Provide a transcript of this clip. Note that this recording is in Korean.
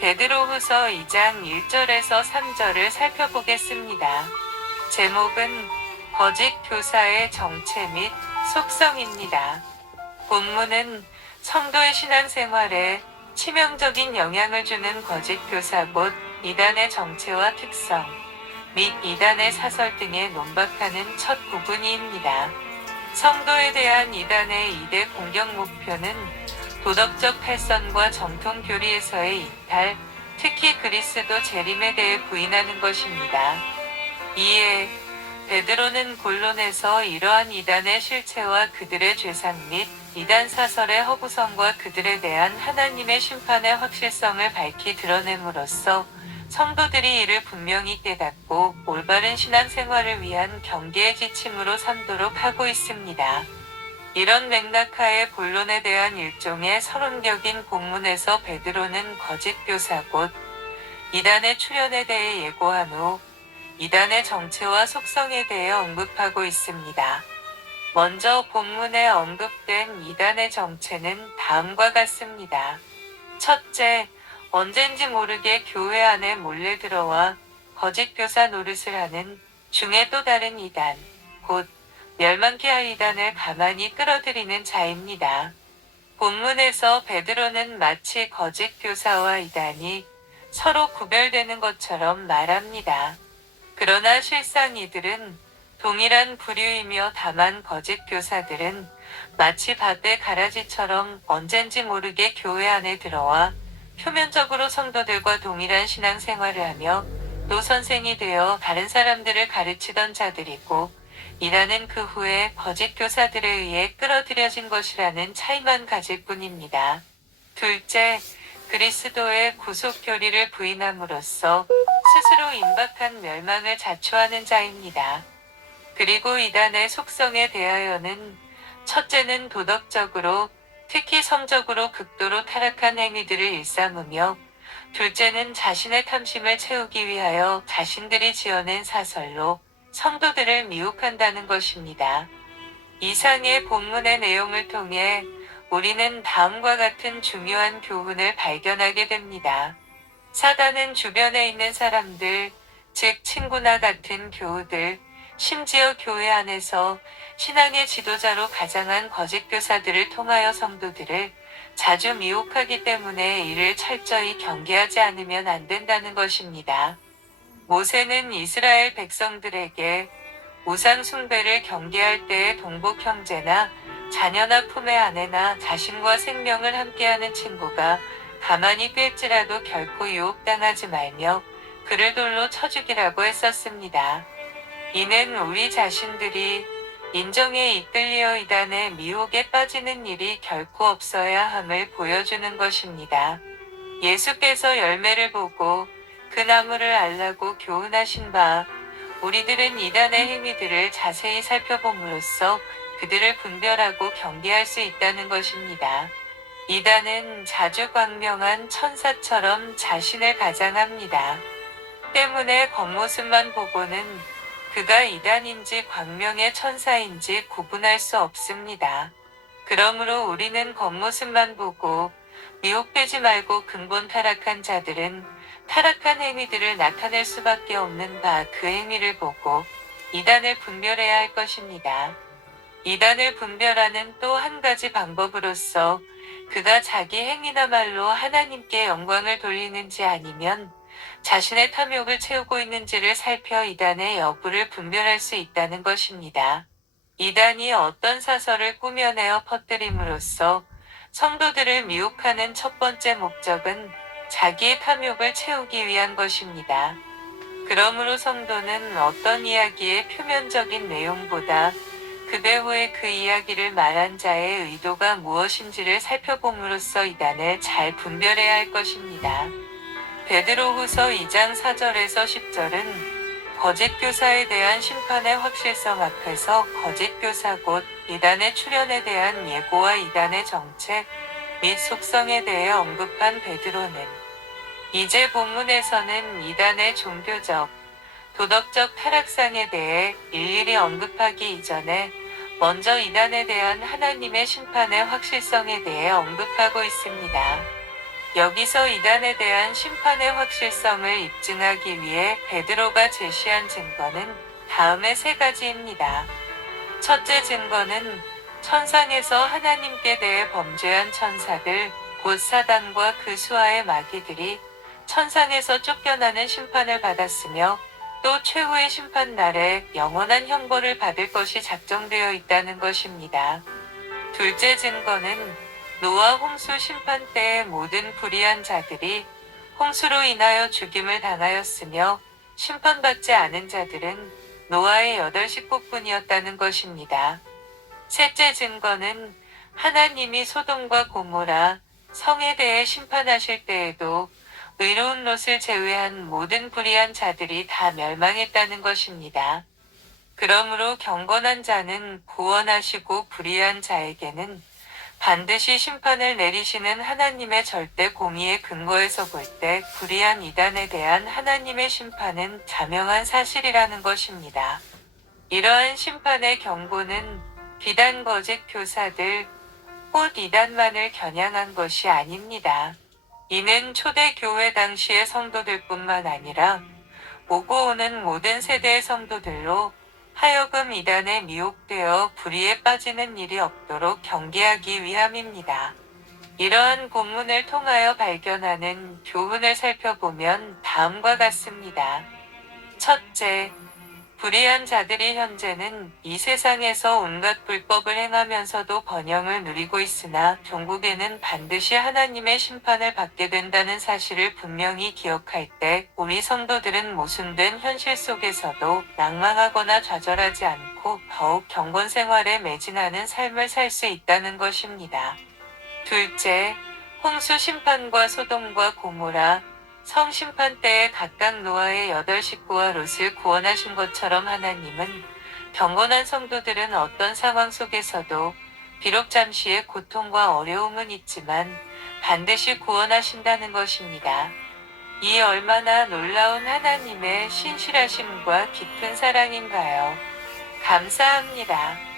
베드로후서 2장 1절에서 3절을 살펴보겠습니다. 제목은 거짓 교사의 정체 및 속성입니다. 본문은 성도의 신앙생활에 치명적인 영향을 주는 거짓 교사 곧 이단의 정체와 특성 및 이단의 사설 등에 논박하는 첫 부분입니다. 성도에 대한 이단의 2대 공격 목표는 도덕적 탈선과 정통 교리에서의 이탈, 특히 그리스도 재림에 대해 부인하는 것입니다. 이에 베드로는 본론에서 이러한 이단의 실체와 그들의 죄상 및 이단 사설의 허구성과 그들에 대한 하나님의 심판의 확실성을 밝히 드러냄으로써 성도들이 이를 분명히 깨닫고 올바른 신앙생활을 위한 경계의 지침으로 삼도록 하고 있습니다. 이런 맥락하에 본론에 대한 일종의 서론격인 본문에서 베드로는 거짓 교사 곧 이단의 출현에 대해 예고한 후 이단의 정체와 속성에 대해 언급하고 있습니다. 먼저 본문에 언급된 이단의 정체는 다음과 같습니다. 첫째, 언젠지 모르게 교회 안에 몰래 들어와 거짓 교사 노릇을 하는 중에 또 다른 이단, 곧 멸망케 할 이단을 가만히 끌어들이는 자입니다. 본문에서 베드로는 마치 거짓 교사와 이단이 서로 구별되는 것처럼 말합니다. 그러나 실상 이들은 동일한 부류이며 다만 거짓 교사들은 마치 밭의 가라지처럼 언젠지 모르게 교회 안에 들어와 표면적으로 성도들과 동일한 신앙생활을 하며 또 선생이 되어 다른 사람들을 가르치던 자들이고 이라는 그 후에 거짓 교사들에 의해 끌어들여진 것이라는 차이만 가질 뿐입니다. 둘째, 그리스도의 구속 교리를 부인함으로써 스스로 임박한 멸망을 자초하는 자입니다. 그리고 이단의 속성에 대하여는 첫째는 도덕적으로 특히 성적으로 극도로 타락한 행위들을 일삼으며 둘째는 자신의 탐심을 채우기 위하여 자신들이 지어낸 사설로 성도들을 미혹한다는 것입니다. 이상의 본문의 내용을 통해 우리는 다음과 같은 중요한 교훈을 발견하게 됩니다. 사단은 주변에 있는 사람들, 즉 친구나 같은 교우들, 심지어 교회 안에서 신앙의 지도자로 가장한 거짓 교사들을 통하여 성도들을 자주 미혹하기 때문에 이를 철저히 경계하지 않으면 안 된다는 것입니다. 모세는 이스라엘 백성들에게 우상 숭배를 경계할 때에 동복 형제나 자녀나 품의 아내나 자신과 생명을 함께하는 친구가 가만히 꿰일지라도 결코 유혹당하지 말며 그를 돌로 쳐 죽이라고 했었습니다. 이는 우리 자신들이 인정에 이끌려 이단의 미혹에 빠지는 일이 결코 없어야 함을 보여주는 것입니다. 예수께서 열매를 보고 그 나무를 알라고 교훈하신 바 우리들은 이단의 행위들을 자세히 살펴봄으로써 그들을 분별하고 경계할 수 있다는 것입니다. 이단은 자주 광명한 천사처럼 자신을 가장합니다. 때문에 겉모습만 보고는 그가 이단인지 광명의 천사인지 구분할 수 없습니다. 그러므로 우리는 겉모습만 보고 미혹되지 말고 근본 타락한 자들은 타락한 행위들을 나타낼 수밖에 없는 바 그 행위를 보고 이단을 분별해야 할 것입니다. 이단을 분별하는 또 한 가지 방법으로서 그가 자기 행위나 말로 하나님께 영광을 돌리는지 아니면 자신의 탐욕을 채우고 있는지를 살펴 이단의 여부를 분별할 수 있다는 것입니다. 이단이 어떤 사설을 꾸며내어 퍼뜨림으로써 성도들을 미혹하는 첫 번째 목적은 자기의 탐욕을 채우기 위한 것입니다. 그러므로 성도는 어떤 이야기의 표면적인 내용보다 그 배후에 그 이야기를 말한 자의 의도가 무엇인지를 살펴봄으로써 이단을 잘 분별해야 할 것입니다. 베드로후서 2장 4절에서 10절은 거짓 교사에 대한 심판의 확실성 앞에서 거짓 교사 곧 이단의 출현에 대한 예고와 이단의 정체 및 속성에 대해 언급한 베드로는 이제 본문에서는 이단의 종교적, 도덕적 타락상에 대해 일일이 언급하기 이전에 먼저 이단에 대한 하나님의 심판의 확실성에 대해 언급하고 있습니다. 여기서 이단에 대한 심판의 확실성을 입증하기 위해 베드로가 제시한 증거는 다음의 세 가지입니다. 첫째 증거는 천상에서 하나님께 대해 범죄한 천사들, 곧 사단과 그 수하의 마귀들이 천상에서 쫓겨나는 심판을 받았으며 또 최후의 심판 날에 영원한 형벌을 받을 것이 작정되어 있다는 것입니다. 둘째 증거는 노아 홍수 심판 때의 모든 불의한 자들이 홍수로 인하여 죽임을 당하였으며 심판받지 않은 자들은 노아의 8식구뿐이었다는 것입니다. 셋째 증거는 하나님이 소돔과 고모라 성에 대해 심판하실 때에도 의로운 롯을 제외한 모든 불의한 자들이 다 멸망했다는 것입니다. 그러므로 경건한 자는 구원하시고 불의한 자에게는 반드시 심판을 내리시는 하나님의 절대 공의의 근거에서 볼 때 불의한 이단에 대한 하나님의 심판은 자명한 사실이라는 것입니다. 이러한 심판의 경고는 비단 거짓 교사들, 곧 이단만을 겨냥한 것이 아닙니다. 이는 초대교회 당시의 성도들뿐만 아니라 오고 오는 모든 세대의 성도들로 하여금 이단에 미혹되어 불의에 빠지는 일이 없도록 경계하기 위함입니다. 이러한 본문을 통하여 발견하는 교훈을 살펴보면 다음과 같습니다. 첫째, 불의한 자들이 현재는 이 세상에서 온갖 불법을 행하면서도 번영을 누리고 있으나 종국에는 반드시 하나님의 심판을 받게 된다는 사실을 분명히 기억할 때 우리 성도들은 모순된 현실 속에서도 낭망하거나 좌절하지 않고 더욱 경건 생활에 매진하는 삶을 살 수 있다는 것입니다. 둘째, 홍수 심판과 소돔과 고모라 성심판 때에 각각 노아의 8식구와 롯을 구원하신 것처럼 하나님은 경건한 성도들은 어떤 상황 속에서도 비록 잠시의 고통과 어려움은 있지만 반드시 구원하신다는 것입니다. 이 얼마나 놀라운 하나님의 신실하심과 깊은 사랑인가요? 감사합니다.